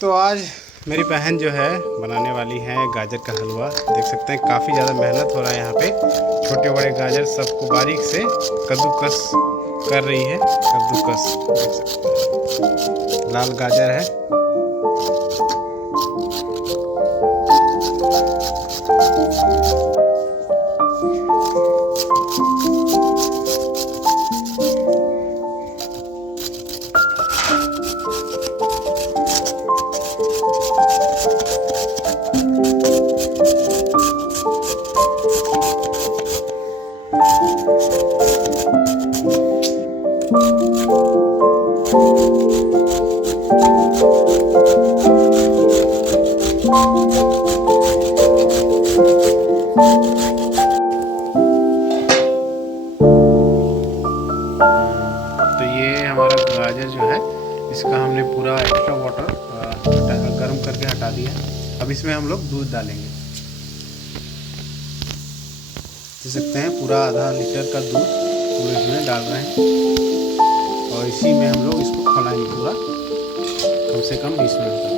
तो आज मेरी बहन जो है बनाने वाली है गाजर का हलवा। देख सकते हैं काफ़ी ज़्यादा मेहनत हो रहा है यहाँ पे। छोटे बड़े गाजर सबको बारीक से कद्दूकस कर रही है। कद्दूकस देख सकते हैं, लाल गाजर है। तो ये हमारा गाजर जो है, इसका हमने पूरा एक्स्ट्रा वाटर गर्म करके हटा दिया। अब इसमें हम लोग दूध डालेंगे। देख सकते हैं पूरा आधा लीटर का दूध पूरे इसमें डाल रहे हैं और इसी में हम लोग इसको खौलाएंगे पूरा कम से कम 20 मिनट तक।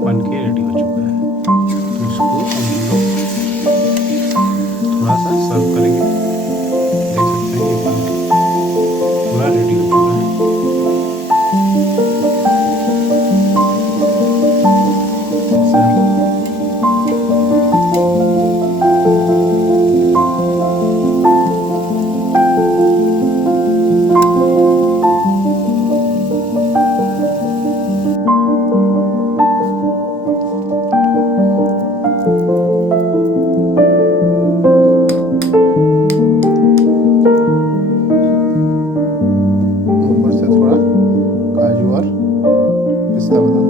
बन के रेडी हो चुका है। तो इसको हम लोग थोड़ा सा सर्व करेंगे। देख सकते हैं ये बन के पूरा रेडी हो चुका है। ऊपर से थोड़ा काजू और पिस्ता बादाम।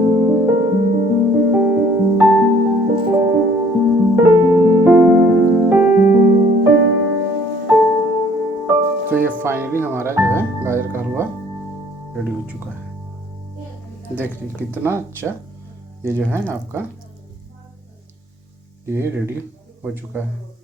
तो ये फाइनली हमारा जो है गाजर का हलवा रेडी हो चुका है। देखिए कितना अच्छा ये जो है आपका ये रेडी हो चुका है।